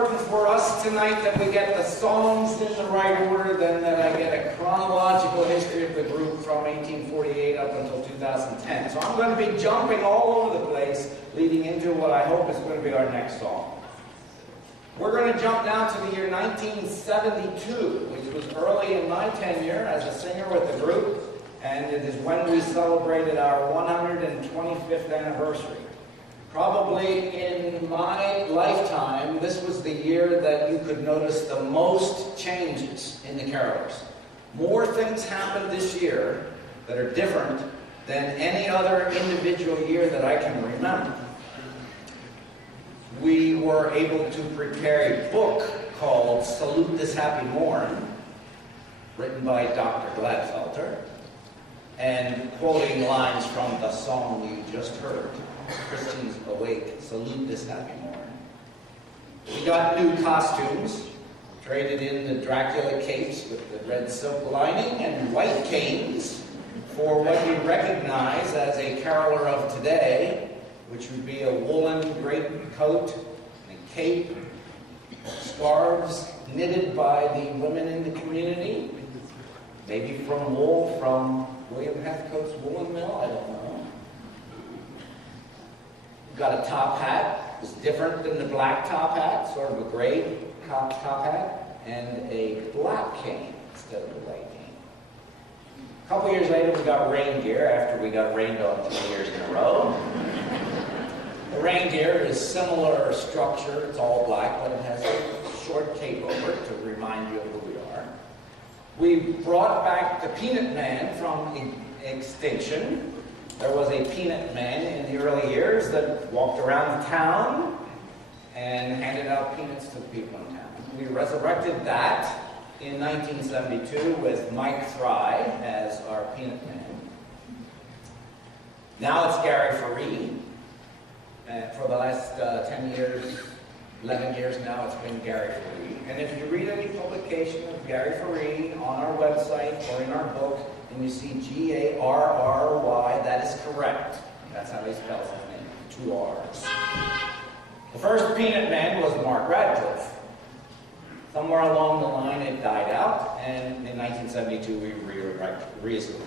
important for us tonight that we get the songs in the right order than that I get a chronological history of the group from 1848 up until 2010. So I'm going to be jumping all over the place, leading into what I hope is going to be our next song. We're going to jump now to the year 1972, which was early in my tenure as a singer with the group, and it is when we celebrated our 125th anniversary. Probably in my lifetime, this was the year that you could notice the most changes in the carolers. More things happened this year that are different than any other individual year that I can remember. We were able to prepare a book called Salute This Happy Morn, written by Dr. Gladfelter, and quoting lines from the song you just heard. Christians awake, salute this happy morn. We got new costumes, traded in the Dracula capes with the red silk lining and white canes for what we recognize as a caroler of today, which would be a woolen greatcoat, a cape, scarves knitted by the women in the community, maybe from wool from William Heathcote's woolen mill, I don't know. Got a top hat. It was different than the black top hat, sort of a gray top hat, and a black cane instead of a white cane. A couple years later, we got reindeer after we got rained on 2 years in a row. The reindeer is similar structure. It's all black, but it has a short cape over it to remind you of who we are. We brought back the Peanut Man from extinction. There was a peanut man in the early years that walked around the town and handed out peanuts to the people in town. We resurrected that in 1972 with Mike Fry as our peanut man. Now it's Gary Faree. For the last 10 years, 11 years now, it's been Gary Faree. And if you read any publication of Gary Faree on our website or in our book, and you see G-A-R-R-Y, that is correct. That's how he spells his name, 2 R's. The first Peanut Man was Mark Radcliffe. Somewhere along the line it died out, and in 1972 we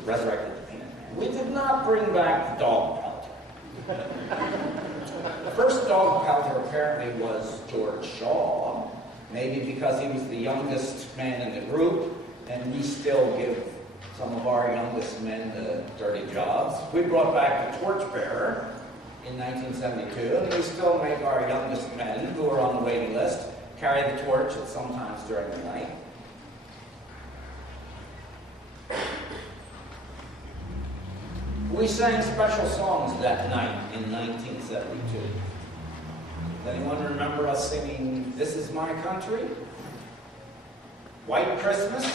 resurrected the Peanut Man. We did not bring back the Dog Pelter. The first Dog Pelter apparently was George Shaw, maybe because he was the youngest man in the group, and we still give some of our youngest men the dirty jobs. We brought back the Torchbearer in 1972, and we still make our youngest men, who are on the waiting list, carry the torch at some times during the night. We sang special songs that night in 1972. Does anyone remember us singing This Is My Country? White Christmas?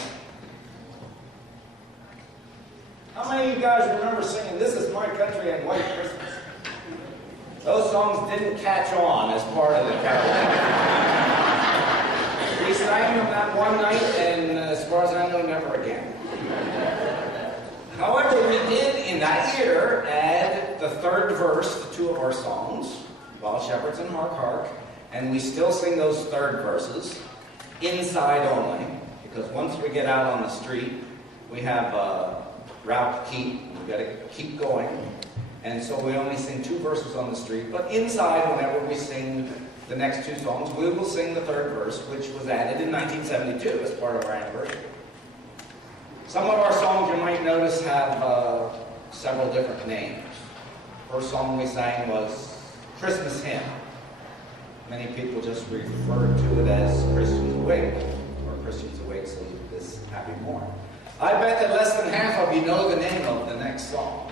How many of you guys remember singing This Is My Country and White Christmas? Those songs didn't catch on as part of the carol. We sang them that one night, and as far as I know, never again. However, we did, in that year, add the third verse to 2 of our songs, Wild Shepherds and Hark Hark, and we still sing those third verses, inside only, because once we get out on the street, we have route to keep. We've got to keep going. And so we only sing 2 verses on the street. But inside, whenever we sing the next 2 songs, we will sing the third verse, which was added in 1972 as part of our anniversary. Some of our songs, you might notice, have several different names. First song we sang was Christmas Hymn. Many people just refer to it as Christians Awake, or Christians Awake, Salute This Happy Morn. I bet that less than half of you know the name of the next song.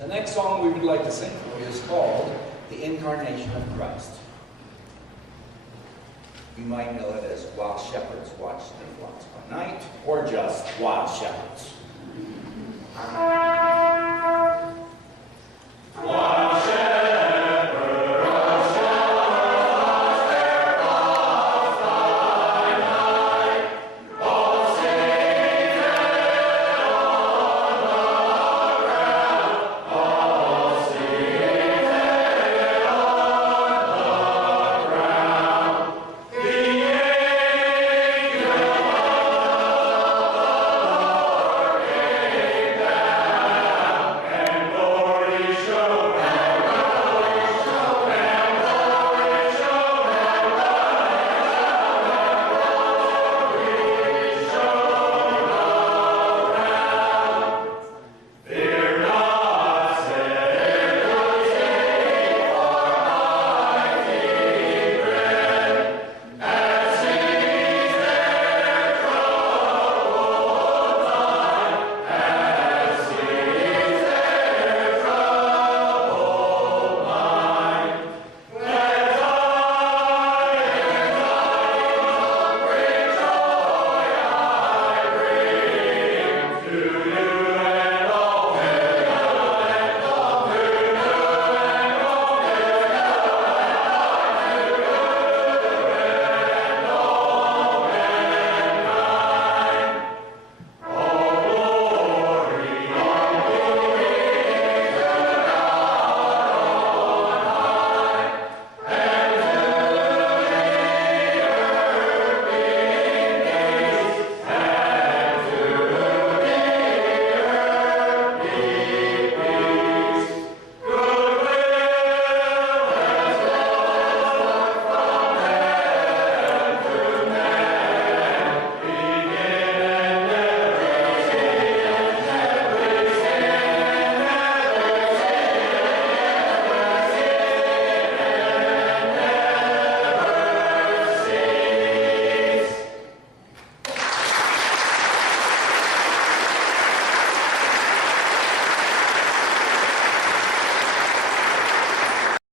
The next song we would like to sing for you is called The Incarnation of Christ. You might know it as Wild Shepherds Watch the Flocks by Night, or just Wild Shepherds.